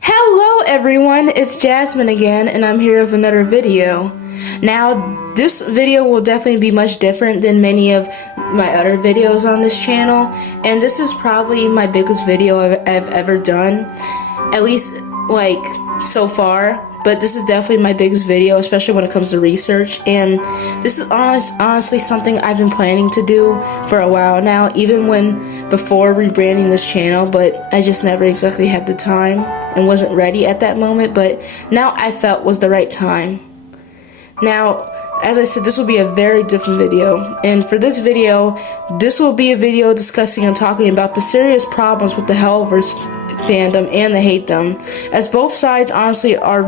Hello everyone, it's Jasmine again, and I'm here with another video. Now, this video will definitely be much different than many of my other videos on this channel, and this is probably my biggest video I've ever done, at least like so far. But this is definitely my biggest video, especially when it comes to research, and this is honestly something I've been planning to do for a while now, even before rebranding this channel, but I just never exactly had the time and wasn't ready at that moment, but now I felt was the right time. Now, as I said, this will be a very different video, and for this video, this will be a video discussing and talking about the serious problems with the Hellaverse fandom and the Hatedom, as both sides honestly are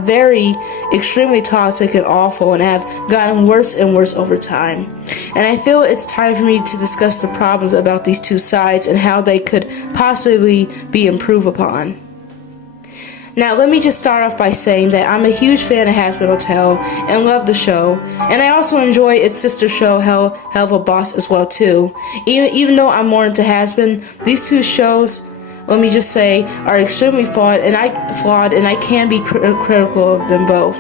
extremely toxic and awful and have gotten worse and worse over time. And I feel it's time for me to discuss the problems about these two sides and how they could possibly be improved upon. Now, let me just start off by saying that I'm a huge fan of Hazbin and love the show, and I also enjoy its sister show Helluva as well too. Even though I'm more into Hazbin, these two shows, let me just say, are extremely flawed, and I can be critical of them both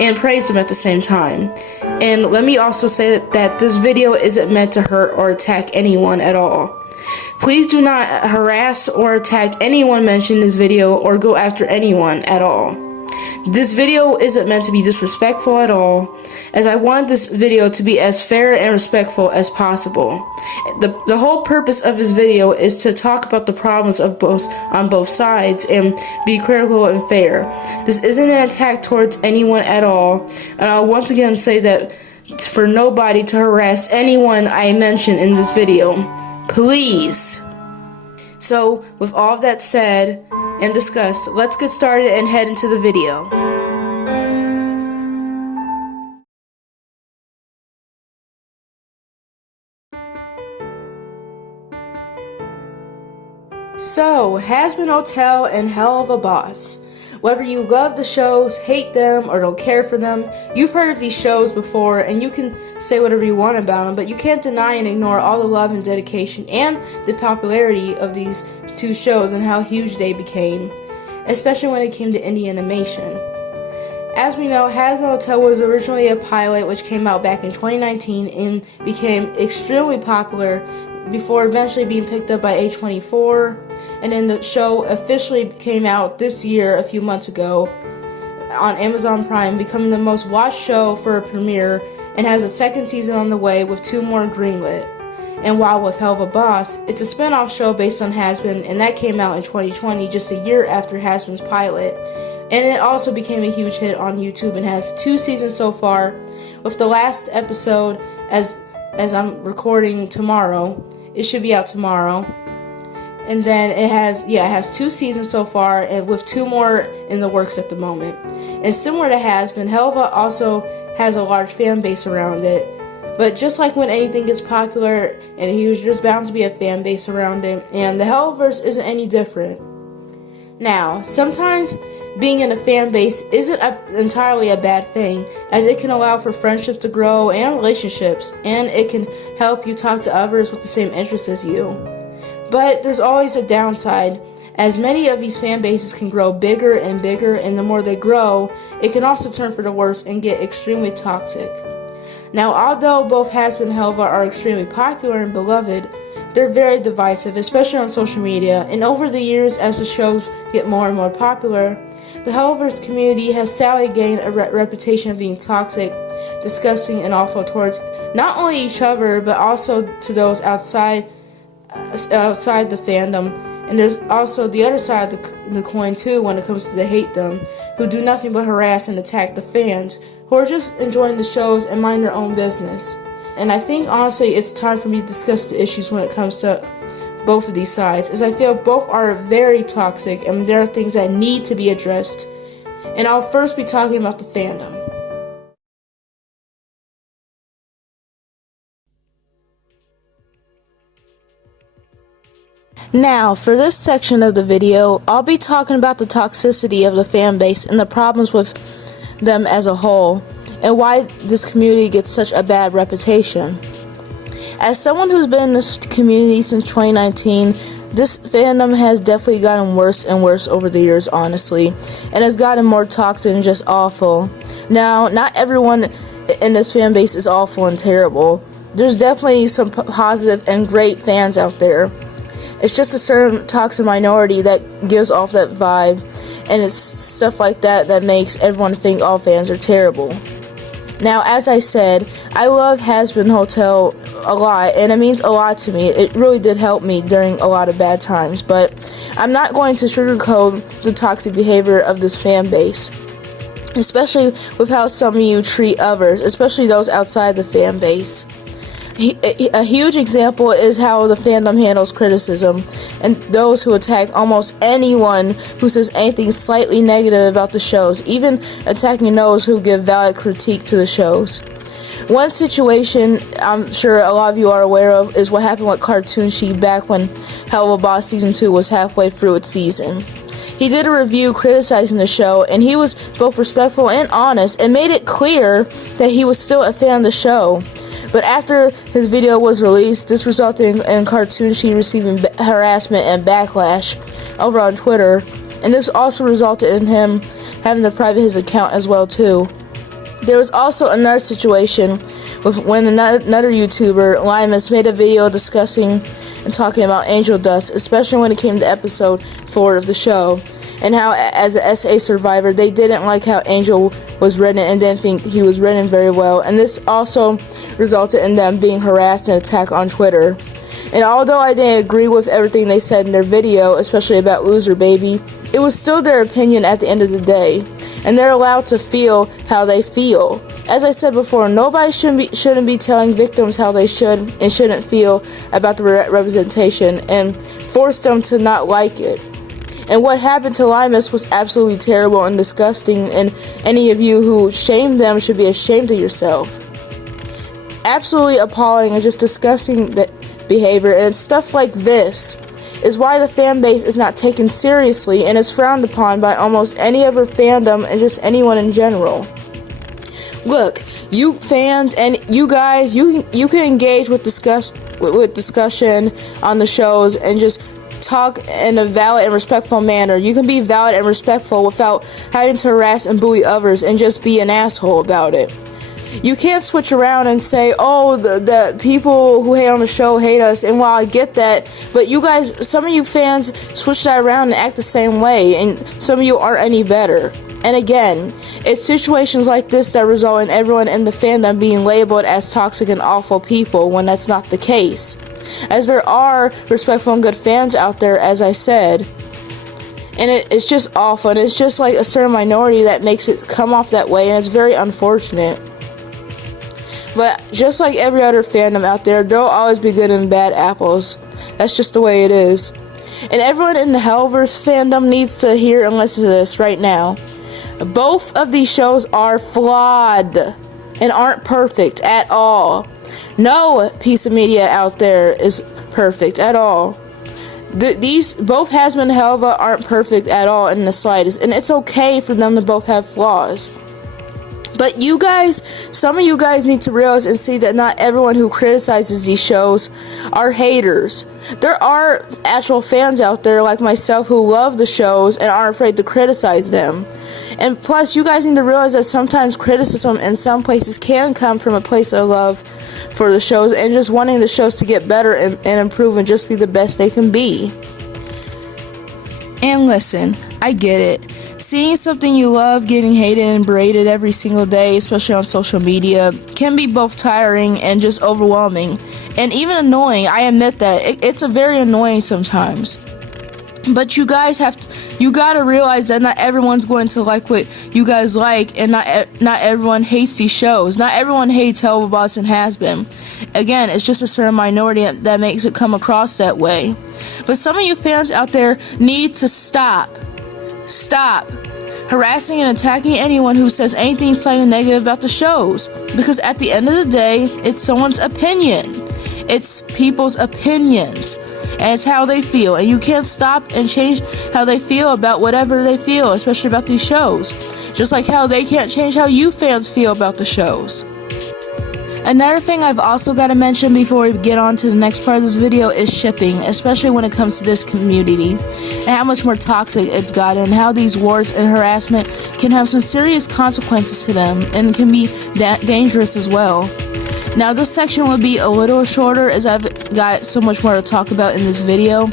and praise them at the same time. And let me also say that this video isn't meant to hurt or attack anyone at all. Please do not harass or attack anyone mentioned in this video or go after anyone at all. This video isn't meant to be disrespectful at all, as I want this video to be as fair and respectful as possible. The whole purpose of this video is to talk about the problems on both sides and be critical and fair. This isn't an attack towards anyone at all, and I'll once again say that for nobody to harass anyone I mention in this video. Please. So, with all of that said and discussed, let's get started and head into the video. So, Hazbin and Helluva. Whether you love the shows, hate them, or don't care for them, you've heard of these shows before, and you can say whatever you want about them, but you can't deny and ignore all the love and dedication and the popularity of these two shows and how huge they became, especially when it came to indie animation. As we know, Hazbin was originally a pilot which came out back in 2019 and became extremely popular before eventually being picked up by A24, and then the show officially came out this year a few months ago on Amazon Prime, becoming the most watched show for a premiere, and has a second season on the way with 2 more greenlit. And while with Helluva, it's a spin-off show based on Hazbin, and that came out in 2020, just a year after Hazbin's pilot. And it also became a huge hit on YouTube and has 2 seasons so far, with the last episode, as I'm recording tomorrow, it should be out tomorrow. And then it has 2 seasons so far, and with 2 more in the works at the moment. And similar to Hazbin, Helluva also has a large fan base around it. But just like when anything gets popular and huge, there's bound to be a fan base around it, and the Hellaverse isn't any different. Now, sometimes being in a fan base isn't entirely a bad thing, as it can allow for friendships to grow and relationships, and it can help you talk to others with the same interests as you. But there's always a downside, as many of these fan bases can grow bigger and bigger, and the more they grow, it can also turn for the worse and get extremely toxic. Now, although both Hazbin and Helluva are extremely popular and beloved, they're very divisive, especially on social media, and over the years, as the shows get more and more popular, the Hellaverse community has sadly gained a reputation of being toxic, disgusting, and awful towards not only each other, but also to those outside the fandom. And there's also the other side of the coin too when it comes to the Hatedom, who do nothing but harass and attack the fans, who are just enjoying the shows and mind their own business. And I think honestly it's time for me to discuss the issues when it comes to both of these sides, as I feel both are very toxic and there are things that need to be addressed. And I'll first be talking about the fandom. Now, for this section of the video, I'll be talking about the toxicity of the fanbase and the problems with them as a whole, and why this community gets such a bad reputation. As someone who's been in this community since 2019, This fandom has definitely gotten worse and worse over the years, honestly, and has gotten more toxic and just awful. Now, not everyone in this fan base is awful and terrible. There's definitely some positive and great fans out there. It's just a certain toxic minority that gives off that vibe, and it's stuff like that that makes everyone think all fans are terrible. Now, as I said, I love Hazbin Hotel a lot, and it means a lot to me. It really did help me during a lot of bad times, but I'm not going to sugarcoat the toxic behavior of this fan base, especially with how some of you treat others, especially those outside the fan base. A huge example is how the fandom handles criticism and those who attack almost anyone who says anything slightly negative about the shows, even attacking those who give valid critique to the shows. One situation I'm sure a lot of you are aware of is what happened with Cartoon Sheet back when Helluva Season 2 was halfway through its season. He did a review criticizing the show, and he was both respectful and honest and made it clear that he was still a fan of the show. But after his video was released, this resulted in Cartoon Sheet receiving harassment and backlash over on Twitter, and this also resulted in him having to private his account as well too. There was also another situation with when another YouTuber, Limus, made a video discussing and talking about Angel Dust, especially when it came to episode 4 of the show, and how as a SA survivor they didn't like how Angel was written and didn't think he was written very well, and this also resulted in them being harassed and attacked on Twitter. And although I didn't agree with everything they said in their video, especially about Loser Baby, it was still their opinion at the end of the day, and they're allowed to feel how they feel. As I said before, nobody shouldn't be telling victims how they should and shouldn't feel about the representation and force them to not like it. And what happened to Limus was absolutely terrible and disgusting, and any of you who shamed them should be ashamed of yourself. Absolutely appalling and just disgusting behavior, and stuff like this is why the fan base is not taken seriously and is frowned upon by almost any other fandom and just anyone in general. Look, you fans and you guys, you can engage with discussion on the shows and just talk in a valid and respectful manner. You can be valid and respectful without having to harass and bully others and just be an asshole about it. You can't switch around and say, oh, the people who hate on the show hate us, and while I get that, but you guys, some of you fans switch that around and act the same way, and some of you aren't any better. And again, it's situations like this that result in everyone in the fandom being labeled as toxic and awful people when that's not the case. As there are respectful and good fans out there, as I said. And it's just awful, and it's just like a certain minority that makes it come off that way, and it's very unfortunate. But just like every other fandom out there, there'll always be good and bad apples. That's just the way it is. And everyone in the Hellaverse fandom needs to hear and listen to this right now. Both of these shows are flawed and aren't perfect at all. No piece of media out there is perfect at all. These both Hazbin and Helluva aren't perfect at all in the slightest, and it's okay for them to both have flaws. But you guys, some of you guys need to realize and see that not everyone who criticizes these shows are haters. There are actual fans out there like myself who love the shows and aren't afraid to criticize them. And plus, you guys need to realize that sometimes criticism in some places can come from a place of love for the shows and just wanting the shows to get better and improve and just be the best they can be. And listen, I get it. Seeing something you love getting hated and berated every single day, especially on social media, can be both tiring and just overwhelming. And even annoying, I admit that. It's a very annoying sometimes. But you guys you gotta realize that not everyone's going to like what you guys like, and not everyone hates these shows. Not everyone hates Helluva and Hazbin. Again, it's just a certain minority that makes it come across that way. But some of you fans out there need to stop harassing and attacking anyone who says anything slightly negative about the shows, because at the end of the day, it's someone's opinion. It's people's opinions, and it's how they feel, and you can't stop and change how they feel about whatever they feel, especially about these shows, just like how they can't change how you fans feel about the shows. Another thing I've also got to mention before we get on to the next part of this video is shipping, especially when it comes to this community, and how much more toxic it's gotten, how these wars and harassment can have some serious consequences to them, and can be dangerous as well. Now this section will be a little shorter as I've got so much more to talk about in this video,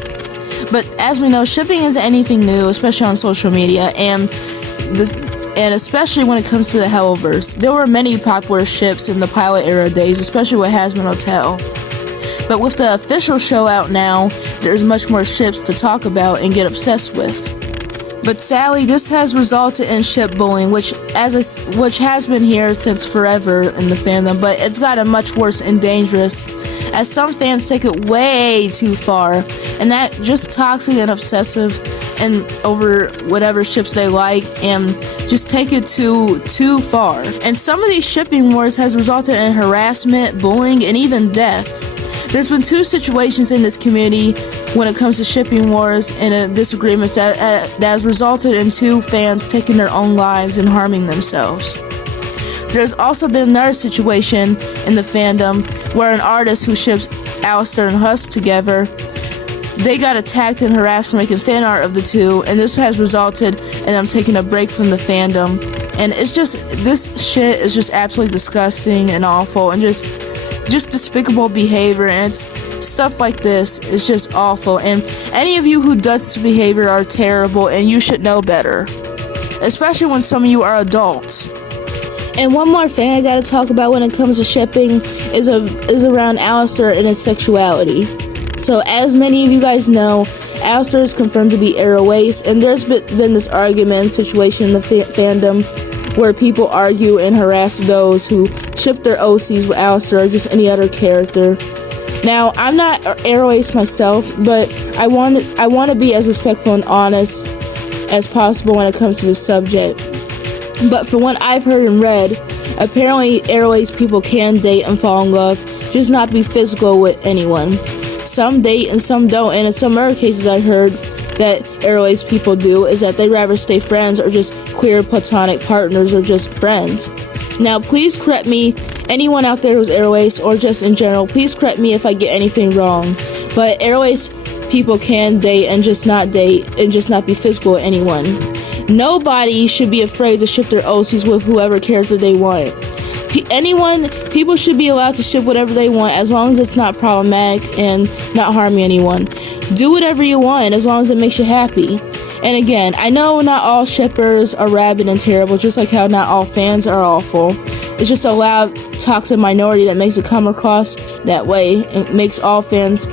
but as we know, shipping isn't anything new, especially on social media, and especially when it comes to the Hellaverse. There were many popular ships in the pilot era days, especially with Hazbin Hotel. But with the official show out now, there's much more ships to talk about and get obsessed with. But sadly, this has resulted in ship bullying, which has been here since forever in the fandom, but it's gotten much worse and dangerous, as some fans take it way too far, and that just toxic and obsessive and over whatever ships they like, and just take it too far. And some of these shipping wars has resulted in harassment, bullying, and even death. There's been 2 situations in this community when it comes to shipping wars and disagreements that has resulted in 2 fans taking their own lives and harming themselves. There's also been another situation in the fandom where an artist who ships Alistair and Husk together, they got attacked and harassed for making fan art of the 2, and this has resulted in them taking a break from the fandom. And it's just, this shit is just absolutely disgusting and awful, and just despicable behavior, and it's stuff like this is just awful, and any of you who does this behavior are terrible, and you should know better, especially when some of you are adults. And one more thing I gotta talk about when it comes to shipping is around Alistair and his sexuality. So as many of you guys know, Alistair is confirmed to be Arrow Ace, and there's been this argument situation in the fandom where people argue and harass those who ship their OCs with Alistair or just any other character. Now, I'm not Arrow Ace myself, but I want to be as respectful and honest as possible when it comes to this subject. But from what I've heard and read, apparently Arrow Ace people can date and fall in love, just not be physical with anyone. Some date and some don't, and in some other cases I heard that Arrow Ace people do is that they rather stay friends or just queer platonic partners or just friends. Now please correct me, anyone out there who's Arrow Ace or just in general, please correct me if I get anything wrong, but Arrow Ace people can date and just not be physical with anyone. Nobody should be afraid to ship their OCs with whoever character they want. People should be allowed to ship whatever they want as long as it's not problematic and not harming anyone. Do whatever you want as long as it makes you happy. And again, I know not all shippers are rabid and terrible, just like how not all fans are awful. It's just a loud, toxic minority that makes it come across that way. It makes all fans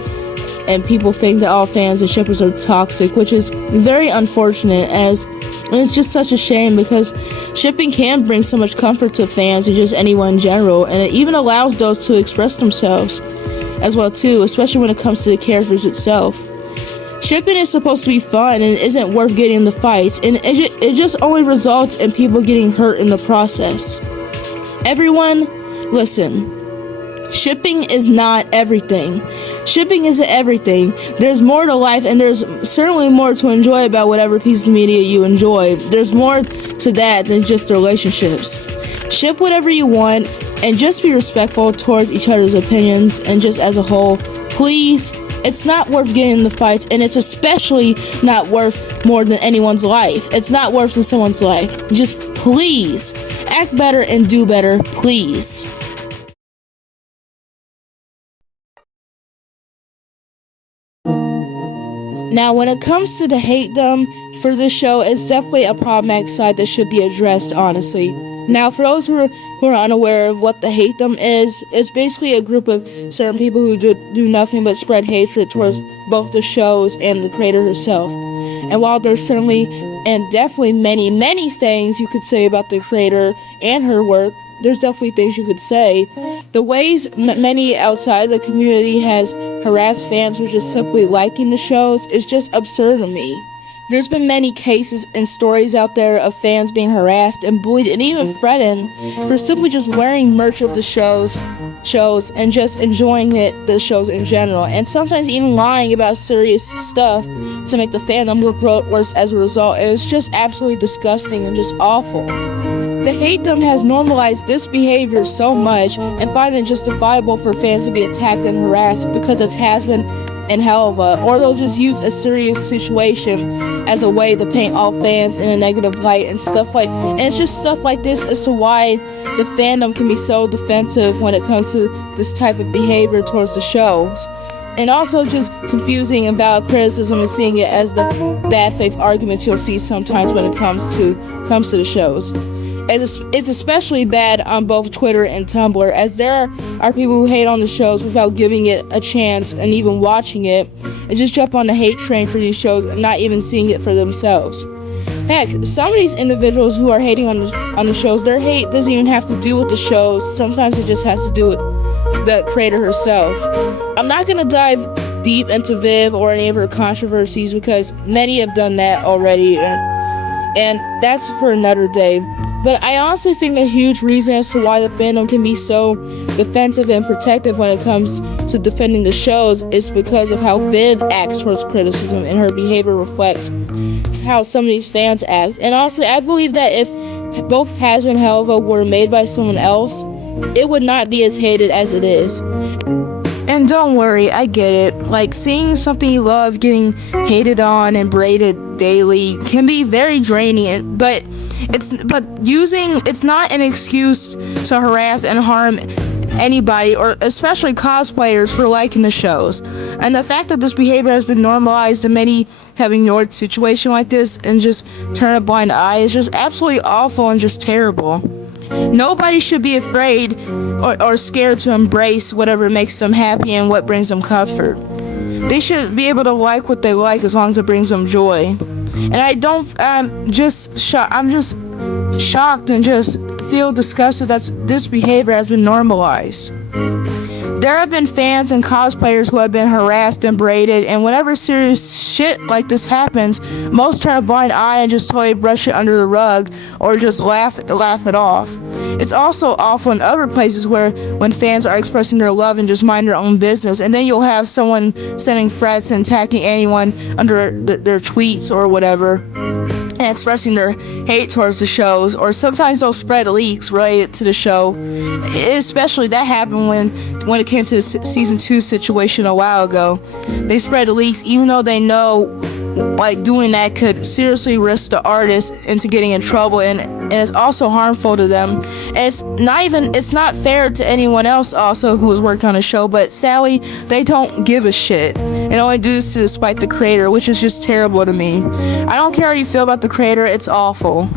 and people think that all fans and shippers are toxic, which is very unfortunate, and it's just such a shame because shipping can bring so much comfort to fans and just anyone in general, and it even allows those to express themselves as well too, especially when it comes to the characters itself. Shipping is supposed to be fun and it isn't worth getting in the fights, and it just only results in people getting hurt in the process. Everyone, listen. Shipping is not everything. Shipping isn't everything. There's more to life, and there's certainly more to enjoy about whatever piece of media you enjoy. There's more to that than just the relationships. Ship whatever you want, and just be respectful towards each other's opinions, and just as a whole, please. It's not worth getting in the fights, and it's especially not worth more than anyone's life. It's not worth in someone's life. Just please, act better and do better, please. Now, when it comes to the hatedom for this show, it's definitely a problematic side that should be addressed, honestly. Now, for those who are unaware of what the hatedom is, it's basically a group of certain people who do nothing but spread hatred towards both the shows and the creator herself. And while there's certainly and definitely many things you could say about the creator and her work, there's definitely things you could say. The ways many outside the community has harassed fans for just simply liking the shows is just absurd to me. There's been many cases and stories out there of fans being harassed and bullied and even threatened for simply just wearing merch of the shows and just enjoying the shows in general, and sometimes even lying about serious stuff to make the fandom look worse as a result. And it's just absolutely disgusting and just awful. The Hatedom has normalized this behavior so much and find it justifiable for fans to be attacked and harassed because it's Hazbin and Helluva, or they'll just use a serious situation as a way to paint all fans in a negative light and stuff like, and it's just stuff like this as to why the fandom can be so defensive when it comes to this type of behavior towards the shows. And also just confusing about criticism and seeing it as the bad faith arguments you'll see sometimes when it comes to the shows. It's especially bad on both Twitter and Tumblr, as there are people who hate on the shows without giving it a chance and even watching it, and just jump on the hate train for these shows and not even seeing it for themselves. Heck, some of these individuals who are hating on the shows, their hate doesn't even have to do with the shows. Sometimes it just has to do with the creator herself. I'm not gonna dive deep into Viv or any of her controversies because many have done that already, and that's for another day. But I honestly think a huge reason as to why the fandom can be so defensive and protective when it comes to defending the shows is because of how Viv acts towards criticism, and her behavior reflects how some of these fans act. And honestly, I believe that if both Hazbin and Helluva were made by someone else, it would not be as hated as it is. And don't worry, I get it. Like, seeing something you love getting hated on and braided daily can be very draining, but it's not an excuse to harass and harm anybody, or especially cosplayers, for liking the shows. And the fact that this behavior has been normalized and many have ignored a situation like this and just turn a blind eye is just absolutely awful and just terrible. Nobody should be afraid or scared to embrace whatever makes them happy and what brings them comfort. They should be able to like what they like as long as it brings them joy. And I'm just shocked and just feel disgusted that this behavior has been normalized. There have been fans and cosplayers who have been harassed and braided, and whenever serious shit like this happens, most turn a blind eye and just totally brush it under the rug or just laugh it off. It's also awful in other places when fans are expressing their love and just mind their own business, and then you'll have someone sending threats and attacking anyone under their tweets or whatever, and expressing their hate towards the shows, or sometimes they'll spread leaks related to the show. Especially that happened when it came to the season 2 situation a while ago. They spread leaks even though they know like doing that could seriously risk the artist into getting in trouble, and it's also harmful to them. And it's not fair to anyone else also who has worked on the show, but sadly they don't give a shit and only do this to despite the creator, which is just terrible to me. I don't care how you feel about the creator, it's awful.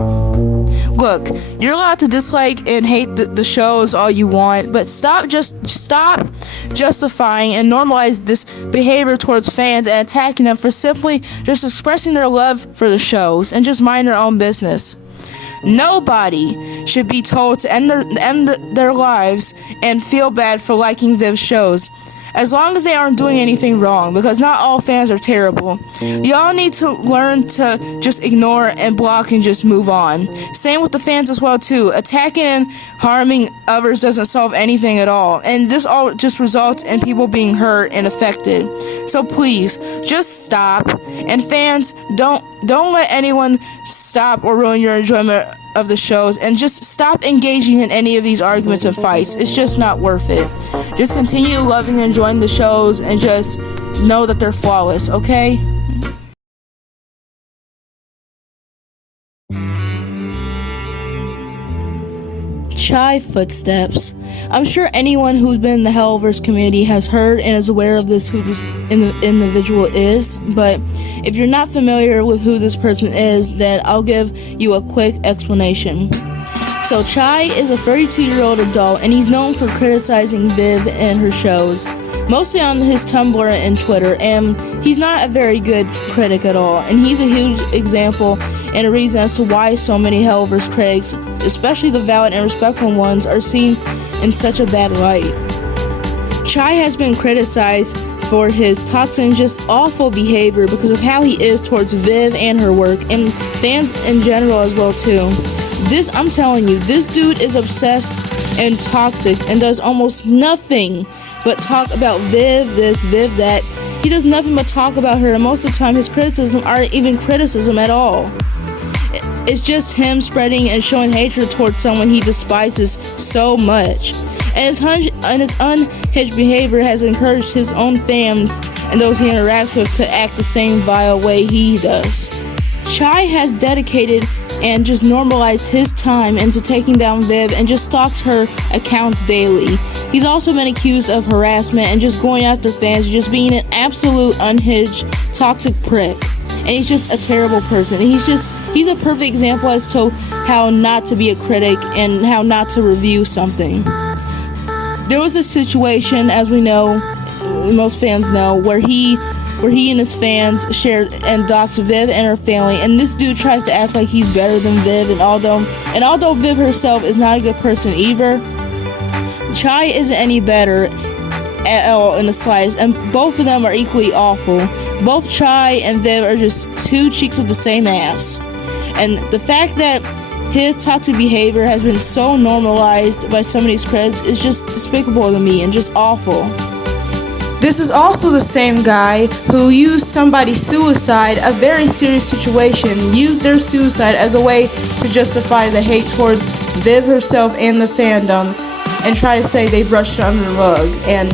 Look, you're allowed to dislike and hate the shows all you want, but stop justifying and normalize this behavior towards fans and attacking them for simply just expressing their love for the shows and just mind their own business. Nobody should be told to end their lives and feel bad for liking Viv's shows, as long as they aren't doing anything wrong, because not all fans are terrible. Y'all need to learn to just ignore and block and just move on. Same with the fans as well too. Attacking and harming others doesn't solve anything at all, and this all just results in people being hurt and affected. So please, just stop. And fans, don't let anyone stop or ruin your enjoyment of the shows, and just stop engaging in any of these arguments and fights. It's just not worth it. Just continue loving and enjoying the shows and just know that they're flawless, okay? Chaifootsteps. I'm sure anyone who's been in the Hellaverse community has heard and is aware of who this individual is, but if you're not familiar with who this person is, then I'll give you a quick explanation. So Chai is a 32-year-old adult, and he's known for criticizing Viv and her shows, mostly on his Tumblr and Twitter, and he's not a very good critic at all, and he's a huge example and a reason as to why so many Hellaverse critics, especially the valid and respectful ones, are seen in such a bad light. Chai has been criticized for his toxic and just awful behavior because of how he is towards Viv and her work, and fans in general as well too. I'm telling you, this dude is obsessed and toxic and does almost nothing but talk about Viv this, Viv that. He does nothing but talk about her, and most of the time his criticism aren't even criticism at all. it's just him spreading and showing hatred towards someone he despises so much. And his unhinged behavior has encouraged his own fans and those he interacts with to act the same vile way he does. Chai has dedicated and just normalized his time into taking down Viv and just stalks her accounts daily. He's also been accused of harassment and just going after fans, just being an absolute unhinged, toxic prick. And he's just a terrible person. And he's a perfect example as to how not to be a critic and how not to review something. There was a situation, as we know, most fans know, where he and his fans shared and doxed Viv and her family, and this dude tries to act like he's better than Viv, and although Viv herself is not a good person either, Chai isn't any better at all in the slightest, and both of them are equally awful. Both Chai and Viv are just two cheeks of the same ass, and the fact that his toxic behavior has been so normalized by some of these critics is just despicable to me and just awful. This is also the same guy who used somebody's suicide, a very serious situation, used their suicide as a way to justify the hate towards Viv herself and the fandom, and try to say they brushed it under the rug, and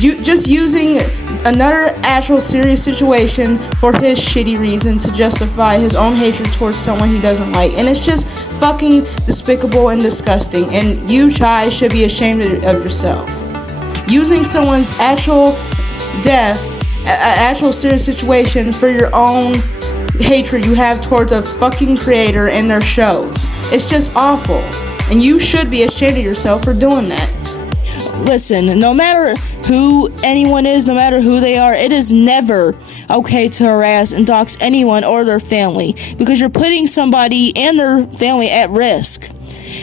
just using another actual serious situation for his shitty reason to justify his own hatred towards someone he doesn't like. And it's just fucking despicable and disgusting, and you, Chai, should be ashamed of yourself. Using someone's actual death, an actual serious situation, for your own hatred you have towards a fucking creator and their shows. It's just awful, and you should be ashamed of yourself for doing that. Listen, no matter who anyone is, no matter who they are, it is never okay to harass and dox anyone or their family, because you're putting somebody and their family at risk.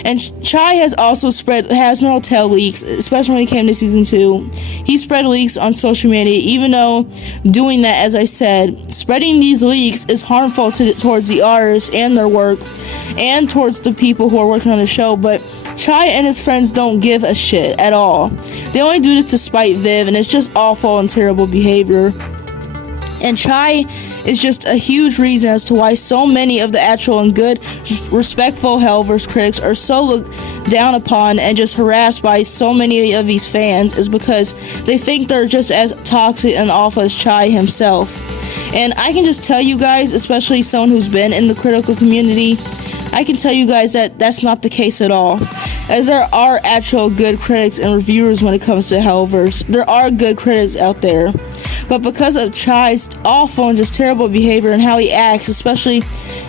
And Chai has also spread Hazbin Hotel leaks, especially when he came to season 2. He spread leaks on social media, even though doing that, as I said, spreading these leaks is harmful towards the artists and their work, and towards the people who are working on the show. But Chai and his friends don't give a shit at all. They only do this to spite Viv, and it's just awful and terrible behavior. And Chai is just a huge reason as to why so many of the actual and good, respectful Hellaverse critics are so looked down upon and just harassed by so many of these fans, is because they think they're just as toxic and awful as Chai himself. And I can just tell you guys, especially someone who's been in the critical community, I can tell you guys that that's not the case at all, as there are actual good critics and reviewers when it comes to Hellaverse. There are good critics out there, but because of Chai's awful and just terrible behavior and how he acts, especially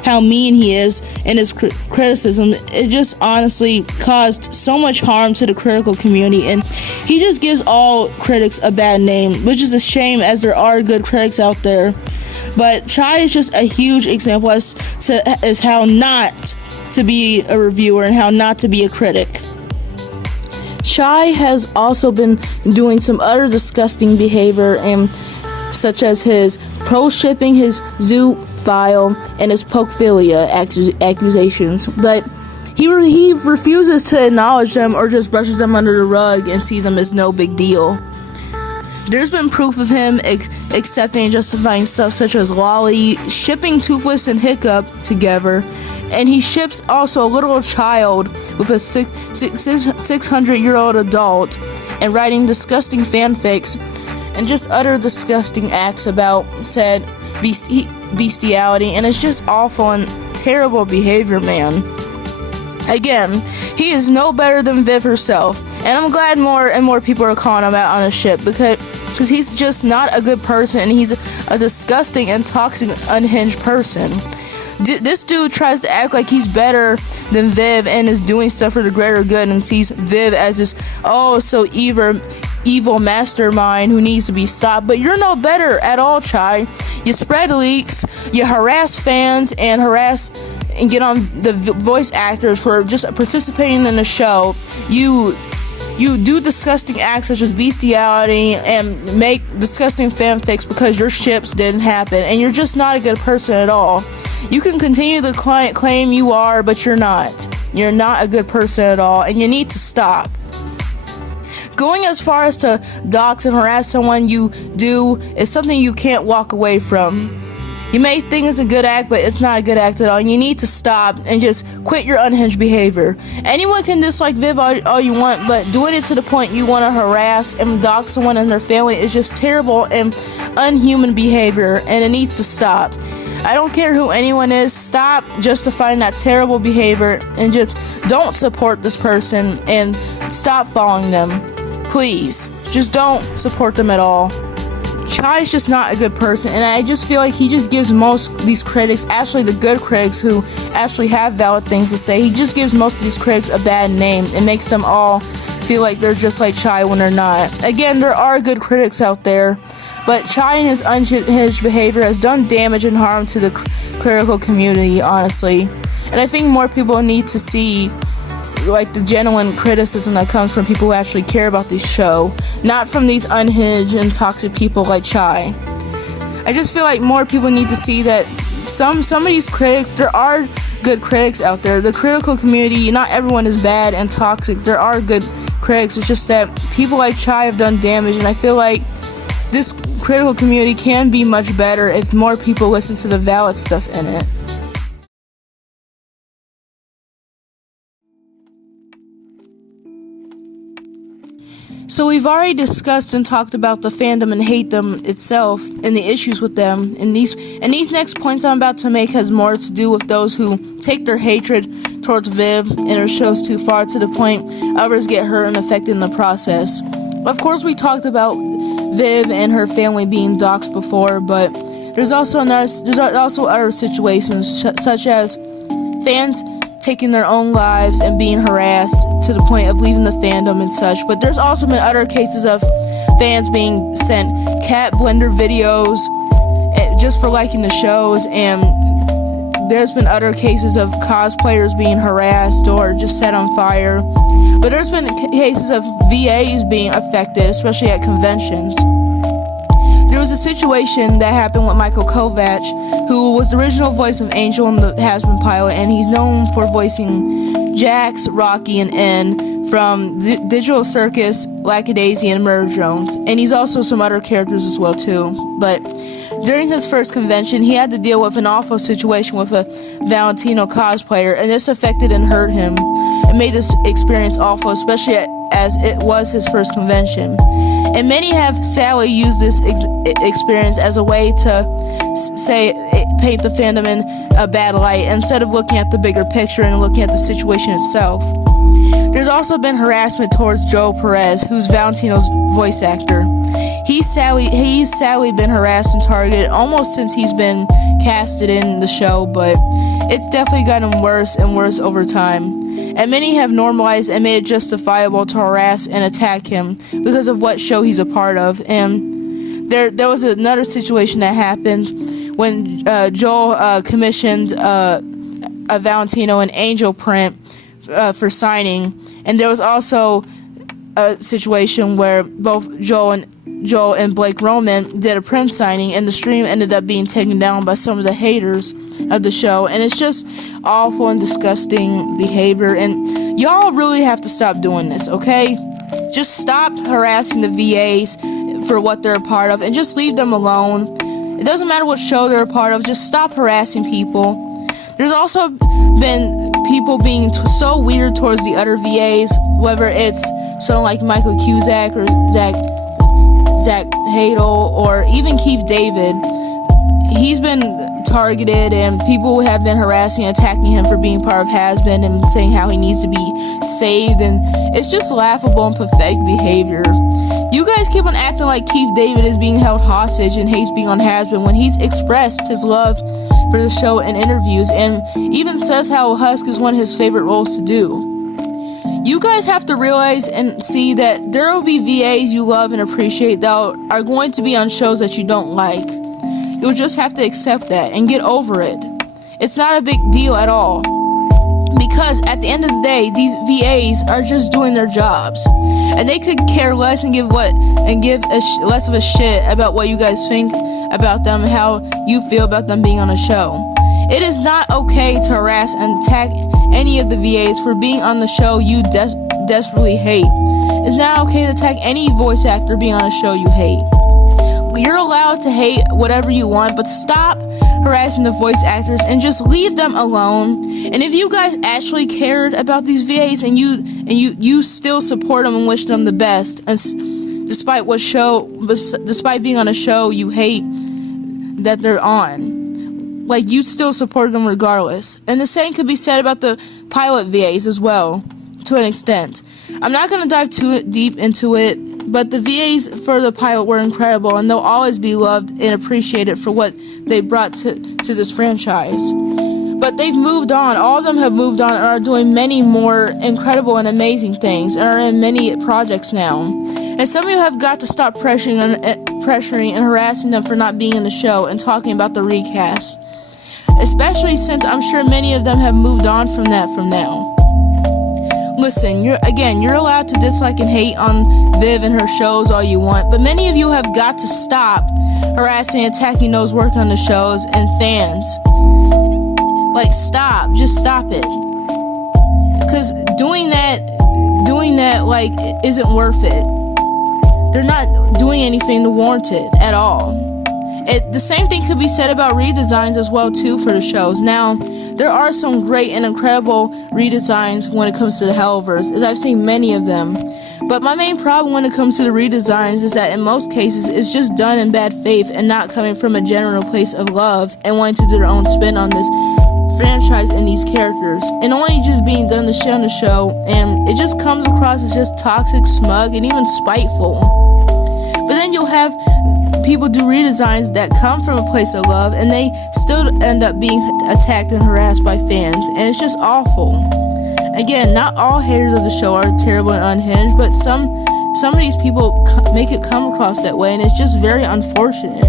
how mean he is in his criticism, it just honestly caused so much harm to the critical community, and he just gives all critics a bad name, which is a shame, as there are good critics out there. But Chai is just a huge example as how not to be a reviewer and how not to be a critic. Chai has also been doing some other disgusting behavior, and such as his pro-shipping his zoo file and his pokephilia accusations, but he refuses to acknowledge them or just brushes them under the rug and see them as no big deal. There's been proof of him accepting and justifying stuff such as Lolly, shipping Toothless and Hiccup together, and he ships also a little child with a 600-year-old adult, and writing disgusting fanfics and just utter disgusting acts about said bestiality, and it's just awful and terrible behavior, man. Again, he is no better than Viv herself, and I'm glad more and more people are calling him out on his shit, because he's just not a good person, and he's a disgusting and toxic, unhinged person. This dude tries to act like he's better than Viv and is doing stuff for the greater good, and sees Viv as this so evil mastermind who needs to be stopped. But you're no better at all, Chai. You spread leaks, you harass fans and get on the voice actors for just participating in the show. You do disgusting acts such as bestiality and make disgusting fanfics because your ships didn't happen, and you're just not a good person at all. You can continue to claim you are, but you're not. You're not a good person at all, and you need to stop. Going as far as to dox and harass someone you do is something you can't walk away from. You may think it's a good act, but it's not a good act at all. You need to stop and just quit your unhinged behavior. Anyone can dislike Viv all you want, but doing it to the point you want to harass and dox someone and their family is just terrible and unhuman behavior, and it needs to stop. I don't care who anyone is, stop justifying that terrible behavior and just don't support this person and stop following them. Please, just don't support them at all. Chai's just not a good person, and I just feel like he just gives most these critics, actually the good critics who actually have valid things to say, he just gives most of these critics a bad name and makes them all feel like they're just like Chai when they're not. Again, there are good critics out there, but Chai and his unhinged behavior has done damage and harm to the critical community, honestly. And I think more people need to see like the genuine criticism that comes from people who actually care about this show, not from these unhinged and toxic people like Chai. I just feel like more people need to see that some of these critics, there are good critics out there. The critical community, not everyone is bad and toxic. There are good critics. It's just that people like Chai have done damage, and I feel like this critical community can be much better if more people listen to the valid stuff in it. So we've already discussed and talked about the fandom and Hatedom itself and the issues with them, and these next points I'm about to make has more to do with those who take their hatred towards Viv and her shows too far to the point others get hurt and affected in the process. Of course, we talked about Viv and her family being doxxed before, but there's also other situations such as fans taking their own lives and being harassed to the point of leaving the fandom and such. But there's also been other cases of fans being sent cat blender videos just for liking the shows, and there's been other cases of cosplayers being harassed or just set on fire. But there's been cases of VAs being affected, especially at conventions. There was a situation that happened with Michael Kovac, who was the original voice of Angel in the Hazbin pilot, and he's known for voicing Jax, Rocky, and N from Digital Circus, Lackadaisy, and Murder Drones, and he's also some other characters as well too. But during his first convention, he had to deal with an awful situation with a Valentino cosplayer, and this affected and hurt him. It made this experience awful, especially as it was his first convention. And many have sadly used this experience as a way to paint the fandom in a bad light instead of looking at the bigger picture and looking at the situation itself. There's also been harassment towards Joe Perez, who's Valentino's voice actor. He's sadly been harassed and targeted almost since he's been casted in the show, but it's definitely gotten worse and worse over time. And many have normalized and made it justifiable to harass and attack him because of what show he's a part of. And there was another situation that happened when Joel commissioned a Valentino and Angel print for signing, and there was also a situation where both Joel and Blake Roman did a print signing, and the stream ended up being taken down by some of the haters of the show, and it's just awful and disgusting behavior, and y'all really have to stop doing this, okay? Just stop harassing the VAs for what they're a part of, and just leave them alone. It doesn't matter what show they're a part of, just stop harassing people. There's also been people being so weird towards the other VAs, whether it's someone like Michael Cusack or Zach Hadel or even Keith David. He's been targeted, and people have been harassing and attacking him for being part of Hazbin and saying how he needs to be saved, and it's just laughable and pathetic behavior. You guys keep on acting like Keith David is being held hostage and hates being on Hazbin when he's expressed his love for the show in interviews and even says how Husk is one of his favorite roles to do. You guys have to realize and see that there will be VAs you love and appreciate that are going to be on shows that you don't like. You'll just have to accept that and get over it. It's not a big deal at all. Because at the end of the day, these VAs are just doing their jobs. And they could care less and give less of a shit about what you guys think about them and how you feel about them being on a show. It is not okay to harass and attack any of the VAs for being on the show you desperately hate. It's not okay to attack any voice actor being on a show you hate. You're allowed to hate whatever you want, but stop harassing the voice actors and just leave them alone. And if you guys actually cared about these VAs and you still support them and wish them the best, and despite being on a show you hate that they're on, like, you still support them regardless. And the same could be said about the pilot VAs as well, to an extent. I'm not going to dive too deep into it, but the VAs for the pilot were incredible, and they'll always be loved and appreciated for what they brought to this franchise. But they've moved on. All of them have moved on and are doing many more incredible and amazing things, and are in many projects now. And some of you have got to stop pressuring and harassing them for not being in the show and talking about the recast. Especially since I'm sure many of them have moved on from that from now. Listen, you're allowed to dislike and hate on Viv and her shows all you want, but many of you have got to stop harassing and attacking those working on the shows and fans. Like, just stop it. Because doing that, like, isn't worth it. They're not doing anything to warrant it at all. The same thing could be said about redesigns as well, too, for the shows. Now, there are some great and incredible redesigns when it comes to the Hellaverse, as I've seen many of them. But my main problem when it comes to the redesigns is that in most cases, it's just done in bad faith and not coming from a general place of love and wanting to do their own spin on this franchise and these characters. And only just being done on the show, and it just comes across as just toxic, smug, and even spiteful. But then you'll have people do redesigns that come from a place of love, and they still end up being attacked and harassed by fans, and it's just awful. Again, not all haters of the show are terrible and unhinged, but some of these people make it come across that way, and it's just very unfortunate.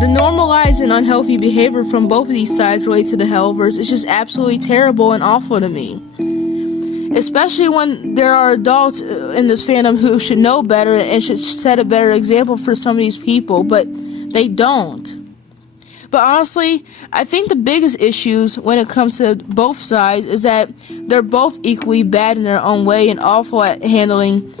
The normalized and unhealthy behavior from both of these sides related to the Hellaverse is just absolutely terrible and awful to me. Especially when there are adults in this fandom who should know better and should set a better example for some of these people, but they don't. But honestly, I think the biggest issues when it comes to both sides is that they're both equally bad in their own way and awful at handling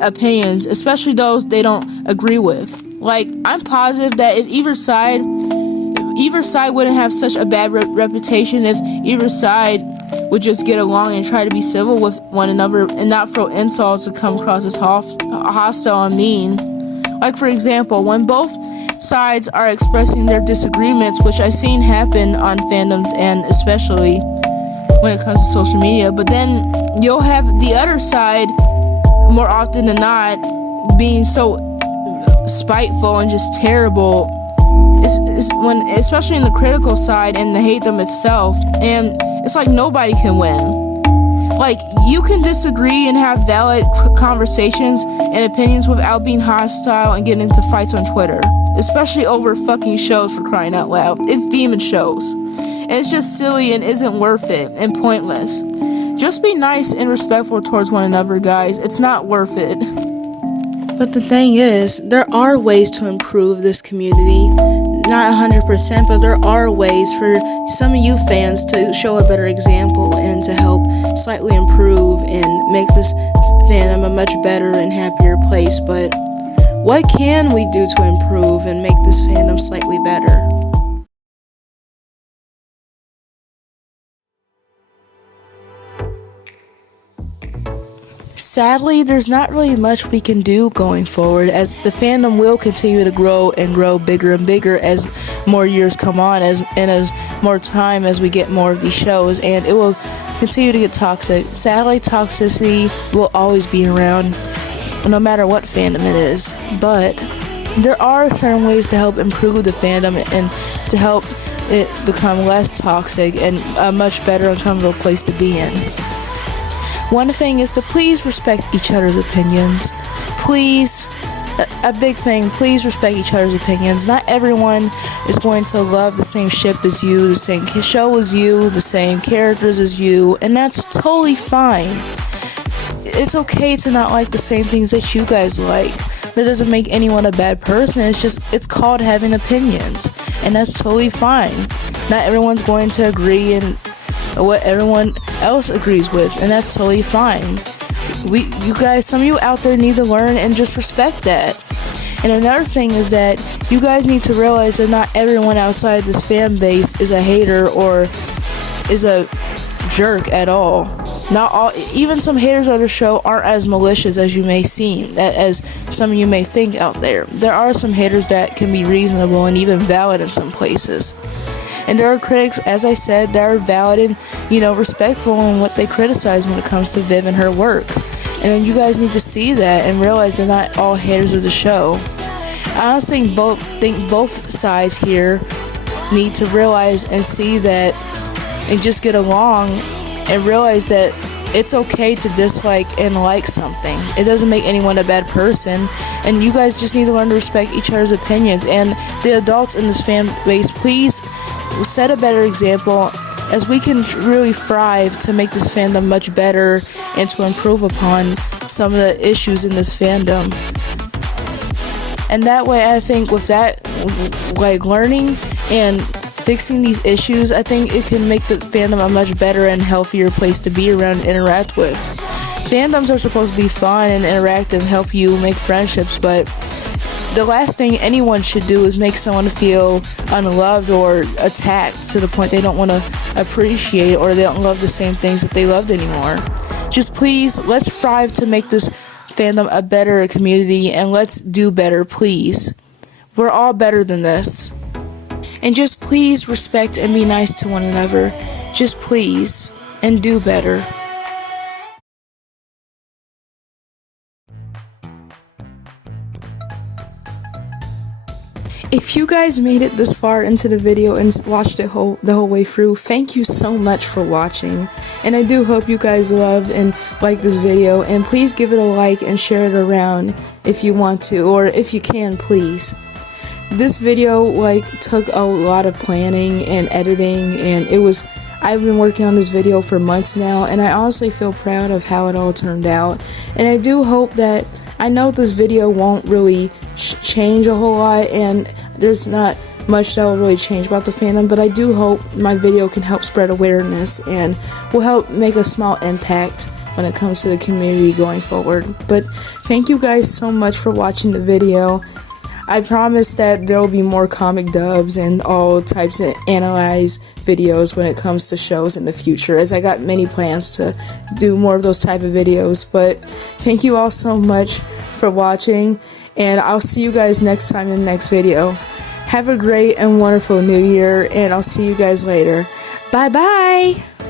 opinions, especially those they don't agree with. Like, I'm positive that if either side wouldn't have such a bad reputation if either side would just get along and try to be civil with one another and not throw insults to come across as hostile and mean. Like, for example, when both sides are expressing their disagreements, which I've seen happen on fandoms and especially when it comes to social media, but then you'll have the other side more often than not being so spiteful and just terrible, especially in the critical side and the Hatedom itself, and it's like nobody can win. Like, you can disagree and have valid conversations and opinions without being hostile and getting into fights on Twitter, especially over fucking shows, for crying out loud. It's demon shows, and it's just silly and isn't worth it and pointless. Just be nice and respectful towards one another, guys. It's not worth it. But the thing is, there are ways to improve this community. Not 100%, but there are ways for some of you fans to show a better example and to help slightly improve and make this fandom a much better and happier place. But what can we do to improve and make this fandom slightly better? Sadly, there's not really much we can do going forward, as the fandom will continue to grow and grow bigger and bigger as more years come on, as more time as we get more of these shows, and it will continue to get toxic. Sadly, toxicity will always be around, no matter what fandom it is, but there are certain ways to help improve the fandom and to help it become less toxic and a much better and comfortable place to be in. One thing is to please respect each other's opinions. Please, a big thing, please respect each other's opinions. Not everyone is going to love the same ship as you, the same show as you, the same characters as you, and that's totally fine. It's okay to not like the same things that you guys like. That doesn't make anyone a bad person. It's called having opinions, and that's totally fine. Not everyone's going to agree in what everyone else agrees with, and that's totally fine. You guys, some of you out there need to learn and just respect that. And another thing is that you guys need to realize that not everyone outside this fan base is a hater or is a jerk at all. Not all, even some haters of the show aren't as malicious as you may seem, as some of you may think out there. There are some haters that can be reasonable and even valid in some places. And there are critics, as I said, that are valid and, respectful in what they criticize when it comes to Viv and her work. And then you guys need to see that and realize they're not all haters of the show. I honestly think both sides here need to realize and see that and just get along and realize that it's okay to dislike and like something. It doesn't make anyone a bad person, and you guys just need to learn to respect each other's opinions. And the adults in this fan base, please set a better example, as we can really thrive to make this fandom much better and to improve upon some of the issues in this fandom. And that way, I think with that, like, learning and fixing these issues, I think it can make the fandom a much better and healthier place to be around and interact with. Fandoms are supposed to be fun and interactive, help you make friendships, but the last thing anyone should do is make someone feel unloved or attacked to the point they don't want to appreciate or they don't love the same things that they loved anymore. Just please, let's strive to make this fandom a better community, and let's do better, please. We're all better than this. And just please respect and be nice to one another. Just please, and do better. If you guys made it this far into the video and watched it the whole way through, thank you so much for watching. And I do hope you guys love and like this video, and please give it a like and share it around if you want to, or if you can, please. This video took a lot of planning and editing, and I've been working on this video for months now, and I honestly feel proud of how it all turned out. And I do hope that, I know this video won't really change a whole lot, and there's not much that will really change about the fandom, but I do hope my video can help spread awareness and will help make a small impact when it comes to the community going forward. But thank you guys so much for watching the video. I promise that there will be more comic dubs and all types of analyze videos when it comes to shows in the future, as I got many plans to do more of those type of videos. But thank you all so much for watching, and I'll see you guys next time in the next video. Have a great and wonderful new year, and I'll see you guys later. Bye bye!